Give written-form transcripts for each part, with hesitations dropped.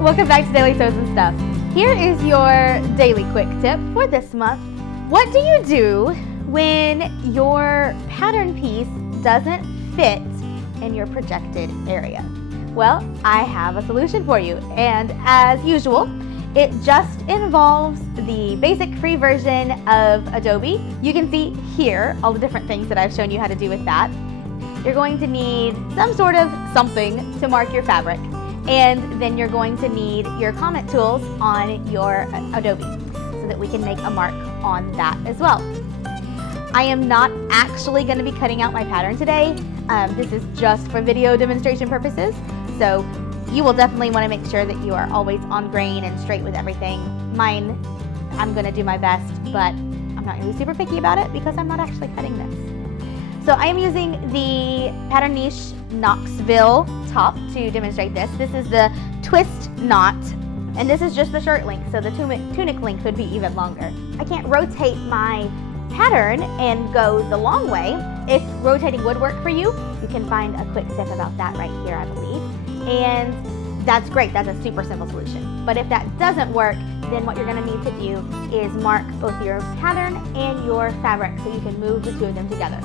Welcome back to Daily Sews and Stuff. Here is your daily quick tip for this month. What do you do when your pattern piece doesn't fit in your projected area? Well, I have a solution for you, and as usual, it just involves the basic free version of Adobe. You can see here all the different things that I've shown you how to do with that. You're going to need some sort of something to mark your fabric, and then you're going to need your comment tools on your Adobe so that we can make a mark on that as well. I am not actually going to be cutting out my pattern today. This is just for video demonstration purposes, so you will definitely want to make sure that you are always on grain and straight with everything. Mine, I'm going to do my best, but I'm not going to be super picky about it because I'm not actually cutting this. So I am using the Pattern Niche Knoxville top to demonstrate this. This is the twist knot, and this is just the shirt length, so the tunic length would be even longer. I can't rotate my pattern and go the long way. If rotating would work for you, you can find a quick tip about that right here, I believe. And that's great, that's a super simple solution. But if that doesn't work, then what you're gonna need to do is mark both your pattern and your fabric so you can move the two of them together.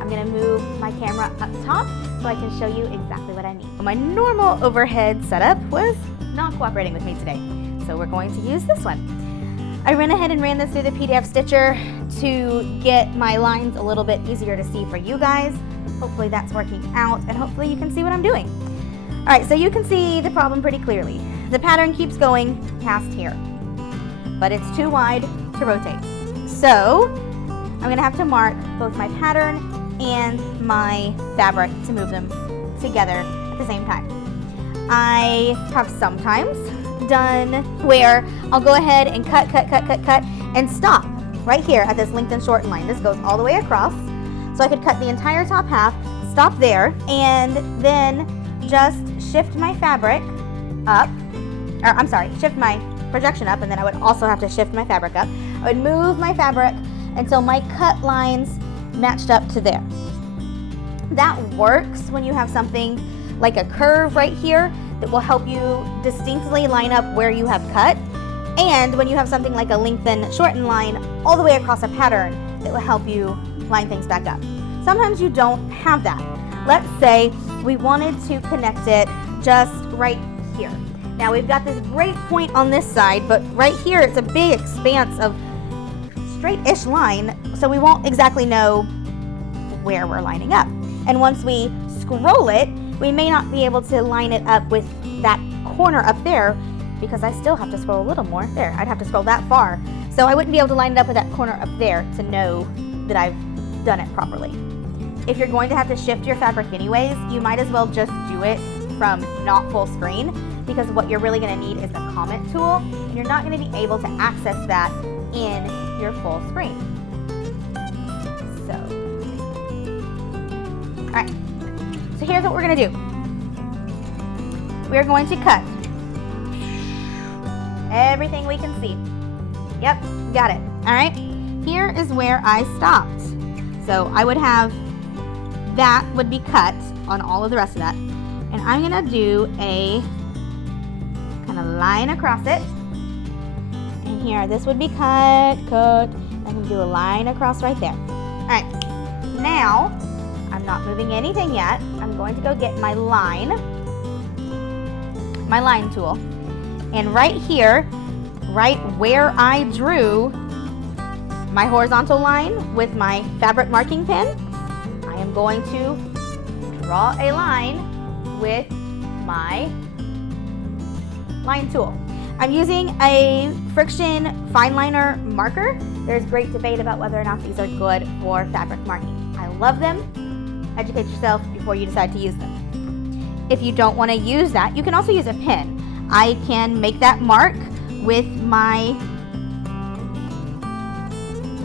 I'm gonna move my camera up top so I can show you exactly what I need. My normal overhead setup was not cooperating with me today, so we're going to use this one. I went ahead and ran this through the PDF Stitcher to get my lines a little bit easier to see for you guys. Hopefully that's working out, and hopefully you can see what I'm doing. All right, so you can see the problem pretty clearly. The pattern keeps going past here, but it's too wide to rotate. So I'm gonna have to mark both my pattern and my fabric to move them together at the same time. I have sometimes done where I'll go ahead and cut, and stop right here at this lengthen shorten line. This goes all the way across. So I could cut the entire top half, stop there, and then just shift my fabric up, or I'm sorry, shift my projection up, and then I would also have to shift my fabric up. I would move my fabric until my cut lines matched up to there. That works when you have something like a curve right here that will help you distinctly line up where you have cut, and when you have something like a lengthen shorten line all the way across a pattern that will help you line things back up. Sometimes you don't have that. Let's say we wanted to connect it just right here. Now we've got this great point on this side, but right here it's a big expanse of straight-ish line, so we won't exactly know where we're lining up. And once we scroll it, we may not be able to line it up with that corner up there because I still have to scroll a little more. There, I'd have to scroll that far. So I wouldn't be able to line it up with that corner up there to know that I've done it properly. If you're going to have to shift your fabric anyways, you might as well just do it from not full screen, because what you're really going to need is the comment tool, and you're not going to be able to access that in your full screen. So, all right. So here's what we're going to do. We're going to cut everything we can see. Yep, got it. All right. Here is where I stopped. So I would have that would be cut on all of the rest of that. And I'm going to do a kind of line across it. And here, this would be cut. I'm going to do a line across right there. All right. Now, I'm not moving anything yet. I'm going to go get my line tool. And right here, right where I drew my horizontal line with my fabric marking pen, I am going to draw a line with my line tool. I'm using a friction fine liner marker. There's great debate about whether or not these are good for fabric marking. I love them. Educate yourself before you decide to use them. If you don't want to use that, you can also use a pen. I can make that mark with my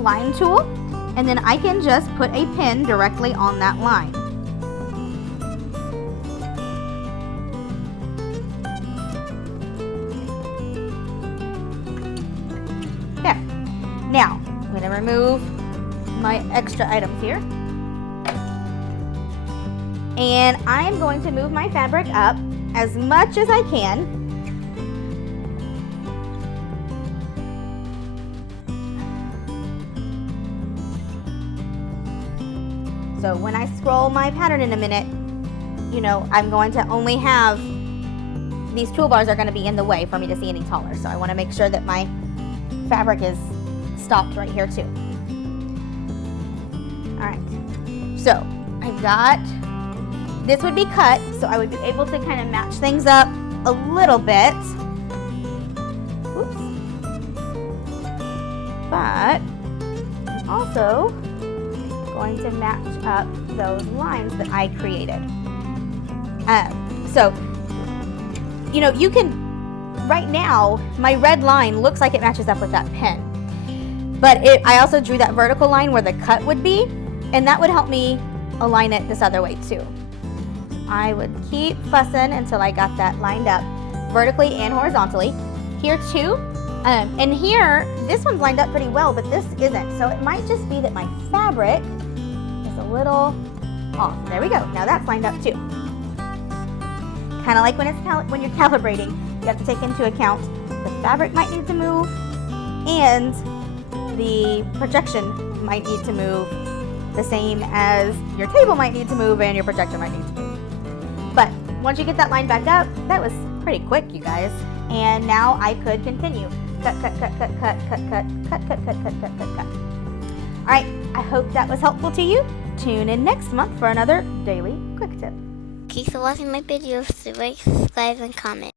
line tool, and then I can just put a pin directly on that line. There. Now, I'm going to remove my extra items here. And I'm going to move my fabric up as much as I can So when I scroll my pattern in a minute, you know, I'm going to only have, these toolbars are going to be in the way for me to see any taller. So I want to make sure that my fabric is stopped right here too. All right, so I've got, this would be cut, so I would be able to kind of match things up a little bit. Oops. But I'm also going to match up those lines that I created. So, you know, you can, right now, my red line looks like it matches up with that pen. But I also drew that vertical line where the cut would be, and that would help me align it this other way too. I would keep fussing until I got that lined up vertically and horizontally. Here too, and here, this one's lined up pretty well, but this isn't. So it might just be that my fabric is a little off. There we go. Now that's lined up too. Kind of like when you're calibrating, you have to take into account the fabric might need to move and the projection might need to move the same as your table might need to move and your projector might need to move. But once you get that line back up, that was pretty quick, you guys. And now I could continue. Cut, cut, cut, cut, cut, cut, cut, cut, cut, cut, cut, cut, cut, cut. All right, I hope that was helpful to you. Tune in next month for another Daily Quick Tip. Keep watching my videos, so like, subscribe, and comment.